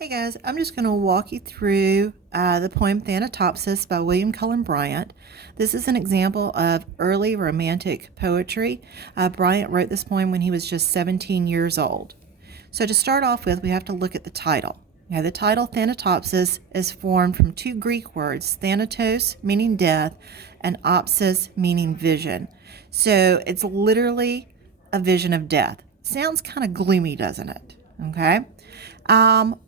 Hey guys, I'm just going to walk you through the poem Thanatopsis by William Cullen Bryant. This is an example of early romantic poetry. Bryant wrote this poem when he was just 17 years old. So to start off with, we have to look at the title. The title Thanatopsis is formed from two Greek words, thanatos, meaning death, and opsis, meaning vision. So it's literally a vision of death. Sounds kind of gloomy, doesn't it? Okay.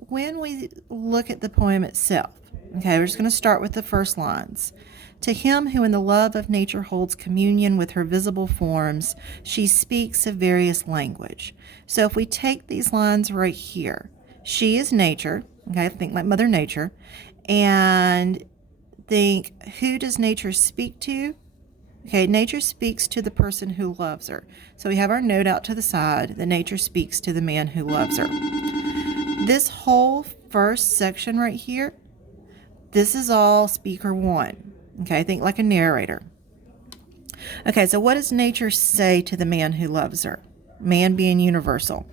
When we look at the poem itself, okay, we're just going to start with the first lines. To him who in the love of nature holds communion with her visible forms, she speaks a various language. So if we take these lines right here, she is nature, okay, think like Mother Nature, and think, who does nature speak to? Okay, nature speaks to the person who loves her. So we have our note out to the side that nature speaks to the man who loves her. This whole first section right here, this is all speaker one. Okay, think like a narrator. Okay, so what does nature say to the man who loves her? Man being universal.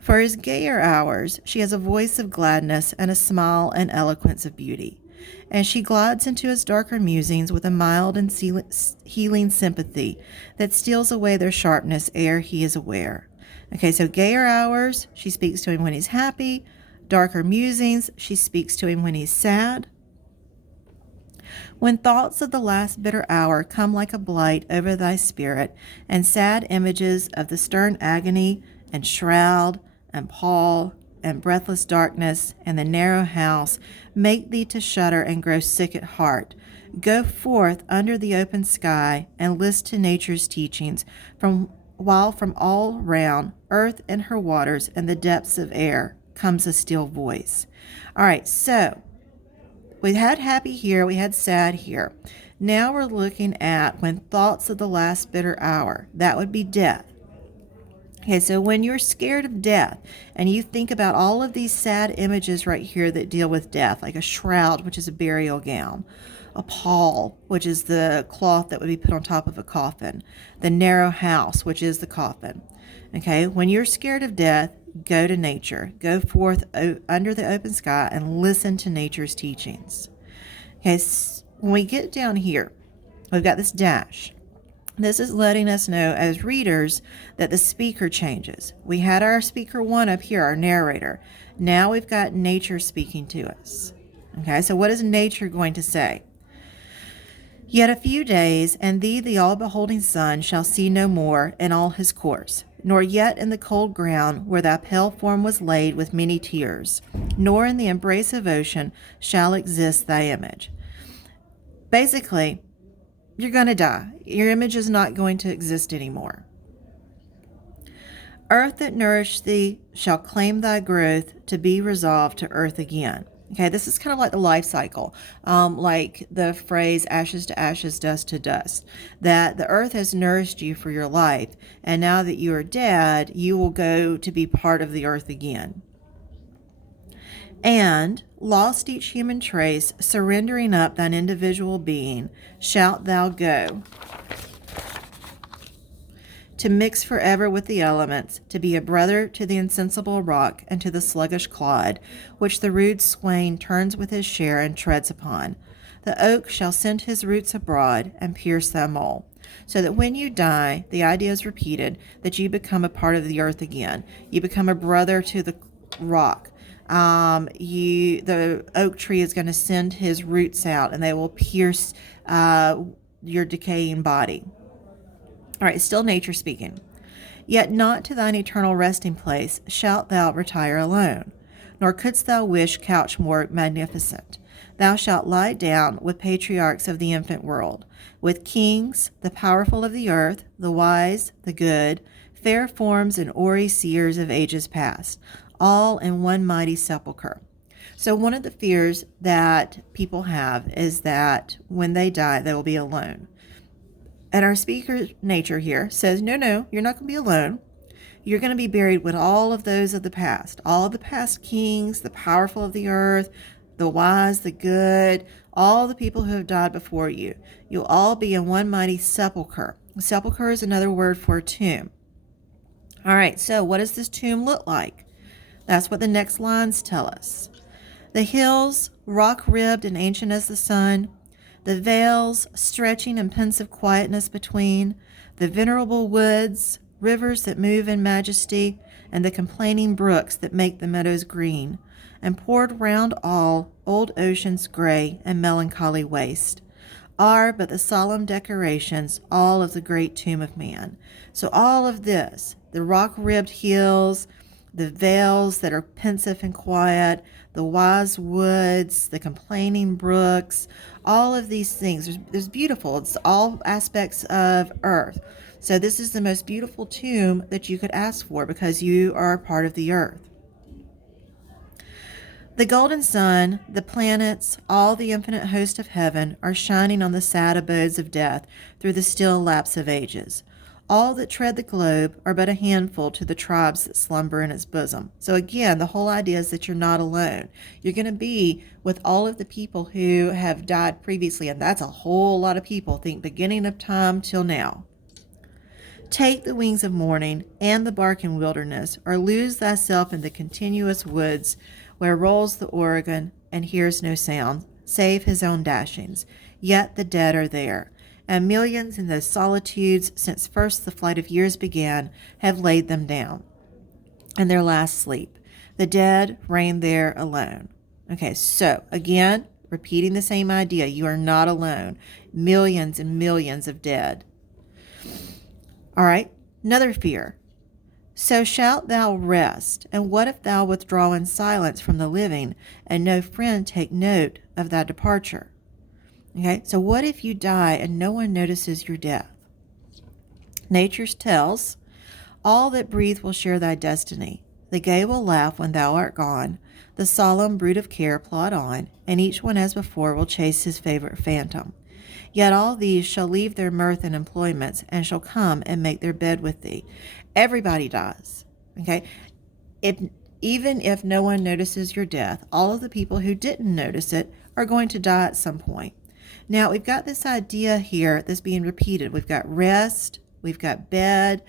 For his gayer hours, she has a voice of gladness and a smile and eloquence of beauty. And she glides into his darker musings with a mild and healing sympathy that steals away their sharpness ere he is aware. Okay, so gayer hours, she speaks to him when he's happy. Darker musings, she speaks to him when he's sad. When thoughts of the last bitter hour come like a blight over thy spirit, and sad images of the stern agony and shroud and pall and breathless darkness and the narrow house make thee to shudder and grow sick at heart, go forth under the open sky and list to nature's teachings, while from all round, earth and her waters and the depths of air, comes a still voice. All right, so we had happy here, we had sad here. Now we're looking at when thoughts of the last bitter hour. That would be death. Okay, so when you're scared of death and you think about all of these sad images right here that deal with death, like a shroud, which is a burial gown, a pall, which is the cloth that would be put on top of a coffin, the narrow house, which is the coffin. Okay, when you're scared of death, go to nature. Go forth under the open sky and listen to nature's teachings. Okay, when we get down here, we've got this dash. This is letting us know as readers that the speaker changes. We had our speaker one up here, our narrator. Now we've got nature speaking to us. Okay, so what is nature going to say? Yet a few days, and thee the all-beholding sun shall see no more in all his course, nor yet in the cold ground where thy pale form was laid with many tears, nor in the embrace of ocean shall exist thy image. Basically, you're going to die. Your image is not going to exist anymore. Earth that nourished thee shall claim thy growth to be resolved to earth again. Okay, this is kind of like the life cycle, like the phrase ashes to ashes, dust to dust, that the earth has nourished you for your life, and now that you are dead, you will go to be part of the earth again. And, lost each human trace, surrendering up thine individual being, shalt thou go to mix forever with the elements, to be a brother to the insensible rock and to the sluggish clod, which the rude swain turns with his share and treads upon. The oak shall send his roots abroad and pierce thy mole. So that when you die, the idea is repeated that you become a part of the earth again. You become a brother to the rock. The oak tree is going to send his roots out and they will pierce your decaying body. All right, still nature speaking. Yet not to thine eternal resting place shalt thou retire alone, nor couldst thou wish couch more magnificent. Thou shalt lie down with patriarchs of the infant world, with kings, the powerful of the earth, the wise, the good, fair forms and hoary seers of ages past, all in one mighty sepulchre. So one of the fears that people have is that when they die, they will be alone. And our speaker nature here says, no, you're not going to be alone. You're going to be buried with all of those of the past, all of the past kings, the powerful of the earth, the wise, the good, all the people who have died before you. You'll all be in one mighty sepulchre. A sepulchre is another word for a tomb. All right, so what does this tomb look like? That's what the next lines tell us. The hills, rock-ribbed and ancient as the sun, the vales, stretching in pensive quietness between, the venerable woods, rivers that move in majesty, and the complaining brooks that make the meadows green, and poured round all old ocean's gray and melancholy waste, are but the solemn decorations, all of the great tomb of man. So all of this, the rock-ribbed hills, the vales that are pensive and quiet, the wise woods, the complaining brooks, all of these things. There's beautiful. It's all aspects of earth. So this is the most beautiful tomb that you could ask for because you are a part of the earth. The golden sun, the planets, all the infinite host of heaven are shining on the sad abodes of death through the still lapse of ages. All that tread the globe are but a handful to the tribes that slumber in its bosom. So again, the whole idea is that you're not alone. You're going to be with all of the people who have died previously, and that's a whole lot of people. Think beginning of time till now. Take the wings of morning and the barking wilderness, or lose thyself in the continuous woods where rolls the Oregon and hears no sound, save his own dashings. Yet the dead are there, and millions in those solitudes since first the flight of years began have laid them down in their last sleep. The dead reign there alone. Okay, so again, repeating the same idea. You are not alone. Millions and millions of dead. All right, another fear. So shalt thou rest, and what if thou withdraw in silence from the living, and no friend take note of thy departure? Okay, so what if you die and no one notices your death? Nature tells, all that breathe will share thy destiny. The gay will laugh when thou art gone, the solemn brood of care plod on, and each one as before will chase his favorite phantom. Yet all these shall leave their mirth and employments, and shall come and make their bed with thee. Everybody dies, okay? Even if no one notices your death, all of the people who didn't notice it are going to die at some point. Now, we've got this idea here that's being repeated. We've got rest, we've got bed.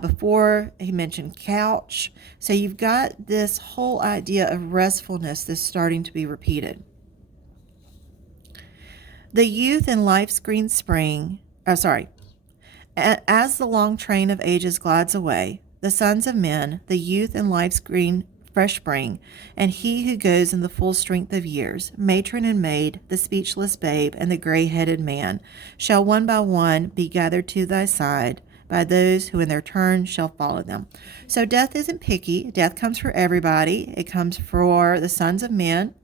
Before, he mentioned couch. So you've got this whole idea of restfulness that's starting to be repeated. The youth in life's green spring, as the long train of ages glides away, the sons of men, the youth in life's green fresh spring, and he who goes in the full strength of years, matron and maid, the speechless babe, and the gray-headed man, shall one by one be gathered to thy side by those who in their turn shall follow them. So death isn't picky. Death comes for everybody. It comes for the sons of men.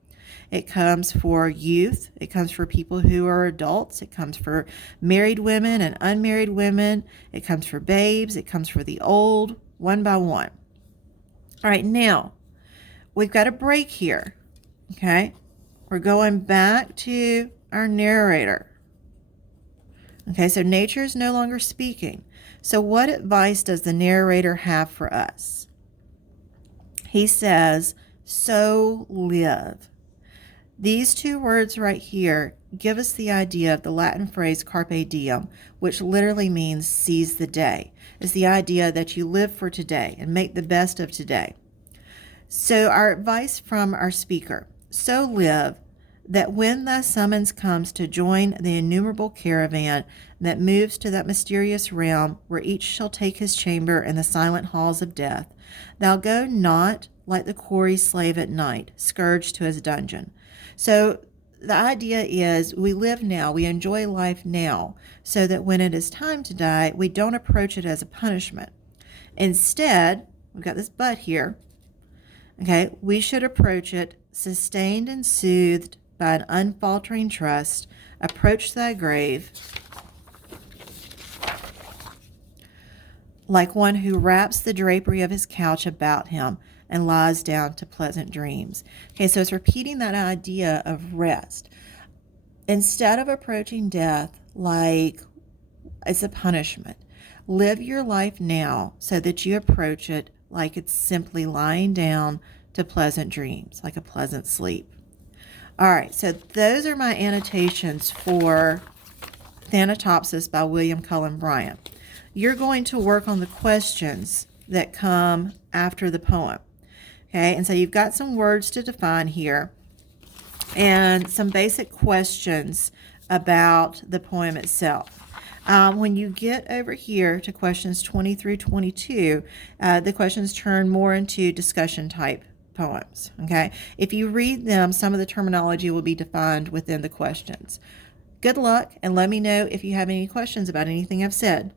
It comes for youth. It comes for people who are adults. It comes for married women and unmarried women. It comes for babes. It comes for the old, one by one. All right, now, we've got a break here, okay? We're going back to our narrator. Okay, so nature is no longer speaking. So what advice does the narrator have for us? He says, so live. These two words right here give us the idea of the Latin phrase carpe diem, which literally means seize the day. It's the idea that you live for today and make the best of today. So our advice from our speaker, so live that when thy summons comes to join the innumerable caravan that moves to that mysterious realm where each shall take his chamber in the silent halls of death, thou go not like the quarry slave at night, scourged to his dungeon. So the idea is we live now, we enjoy life now, so that when it is time to die, we don't approach it as a punishment. Instead, we've got this but here, okay, we should approach it sustained and soothed by an unfaltering trust. Approach thy grave like one who wraps the drapery of his couch about him and lies down to pleasant dreams. Okay, so it's repeating that idea of rest. Instead of approaching death like it's a punishment, live your life now so that you approach it like it's simply lying down to pleasant dreams, like a pleasant sleep. All right, so those are my annotations for Thanatopsis by William Cullen Bryant. You're going to work on the questions that come after the poem. Okay, and so you've got some words to define here and some basic questions about the poem itself. When you get over here to questions 20 through 22, the questions turn more into discussion type poems. Okay, if you read them, some of the terminology will be defined within the questions. Good luck, and let me know if you have any questions about anything I've said.